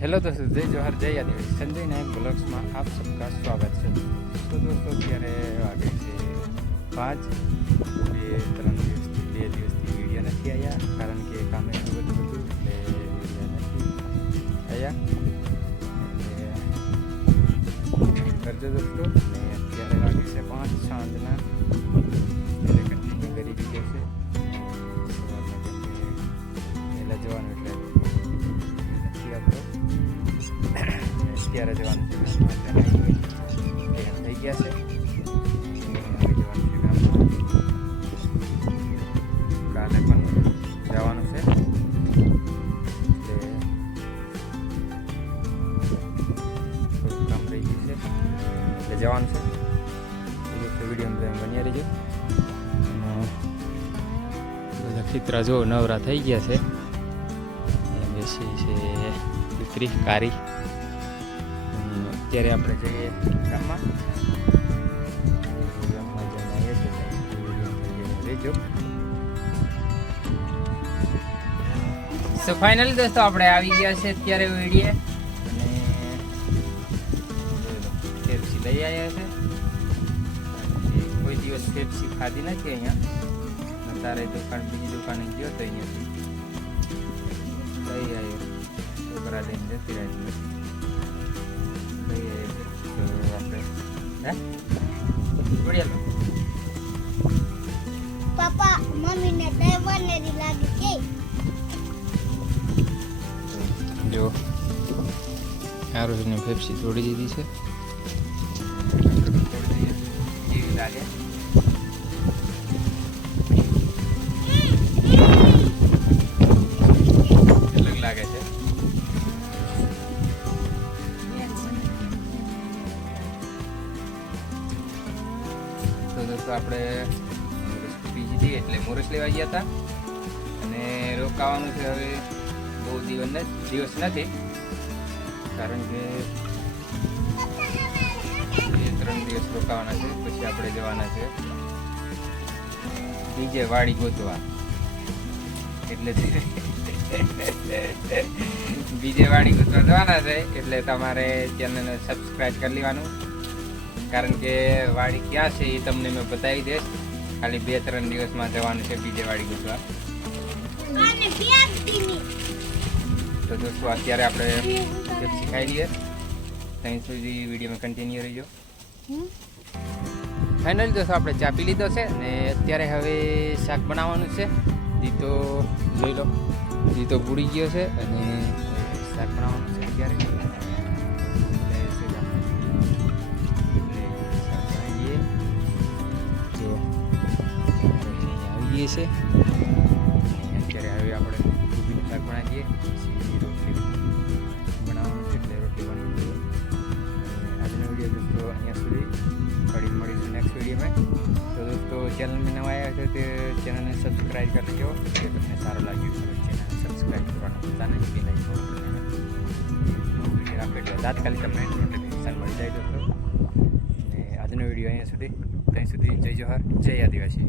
Hello दोस्तों, जय जोहर जय आदिवासी संजय नायक ब्लॉग्स में आप सबका स्वागत है। तो दोस्तों અત્યારે વાગે છે 5 બે દિવસથી વિડીયો નથી આવ્યા, કારણ કે કામે એટલું બધું એટલે વિડીયો નથી આવ્યા એટલે કરજો દોસ્તો। ને અત્યારે વાગે છે 5 સાંજના, એટલે કન્ટિન્યુ કરી દીધો છે પહેલાં જવાનું એટલે નથી આવતો। અત્યારે જવાનું છે ગામમાં, થઈ ગયા છે, હવે જવાનું છે ગામમાં। કાલે પણ જવાનું છે એટલે થોડુંક કામ રહી ગયું છે એટલે જવાનું છે। તો વિડીયોમાં બન્યા રહીજો। બધા ખીતરા જો નવરા થઈ ગયા છે, બેસી છે દીકરી કારી। અત્યારે આપણે જઈએ ગામમાં જઈને આવીએ છીએ, રહેજો। સો ફાઇનલી દોસ્તો આપણે આવી ગયા છે અત્યારે વેડીએ, અને ફેફસી લઈ આવ્યા છે। કોઈ દિવસ ફેફસી ખાધી નથી અહીંયા, તારે દુકાન બીજી દુકાને ગયો તો અહીંયાથી લઈ આવ્યો, છોકરા લઈને જતી રહી पापा मम्मी ने ड्राइवर ने लागी के जो आरोज ने पेप्सी तोड़ी दी છે, કેવી લાગે અલગ લાગે છે। તો દોસ્તો આપણે પીજી હતી એટલે મોરસ લેવા ગયા હતા, અને રોકાવાનું છે હવે બહુ દિવસ નથી, કારણ કે 2-3 દિવસ રોકાવાના છે, પછી આપણે જવાના છે બીજે વાડી ગોતવા। એટલે બીજે વાડી ગોતવા જવાના છે, એટલે તમારે ચેનલને સબસ્ક્રાઈબ કરી લેવાનું, કારણ કે વાડી ક્યાં છે એ તમને મેં બતાવી દઈશ। ખાલી 2-3 દિવસમાં જવાનું છે બીજે વાડી ગોતવા। તો દોસ્તો અત્યારે આપણે પેપ્સી ખાઈ લઈએ, ત્યાં સુધી વિડીયોમાં કન્ટિન્યુ રહીજો। ફાઇનલી દોસ્તો આપણે ચા પી લીધો છે, ને અત્યારે હવે શાક બનાવવાનું છે। દીતો જોઈ લો, દીતો બુડી ગયો છે, અને શાક બનાવવાનું છે અત્યારે। આવીએ છે અત્યારે, હવે આપણે દૂધીનું શાક બનાવીએ, પછી રોટલી બનાવવાનું છે એટલે રોટલી બનાવવી જોઈએ। આજનો વિડીયો દોસ્તો અહીંયા સુધી, ફરી મળીશું નેક્સ્ટ વિડીયોમાં। તો દોસ્તો ચેનલમાં નવા આવ્યા છે તે ચેનલને સબસ્ક્રાઈબ કરી લેજો, જો તમને સારું લાગ્યું તો ચેનલને સબસ્ક્રાઈબ કરવાનું ભૂલતા નહીં, કે લાઈક વિડીયો આપે એટલે તાત્કાલિક તમને નોટિફિકેશન મળી જાય દોસ્તો। અને આજનો વિડીયો અહીંયા સુધી, ત્યાં સુધી જય જોહર જય આદિવાસી।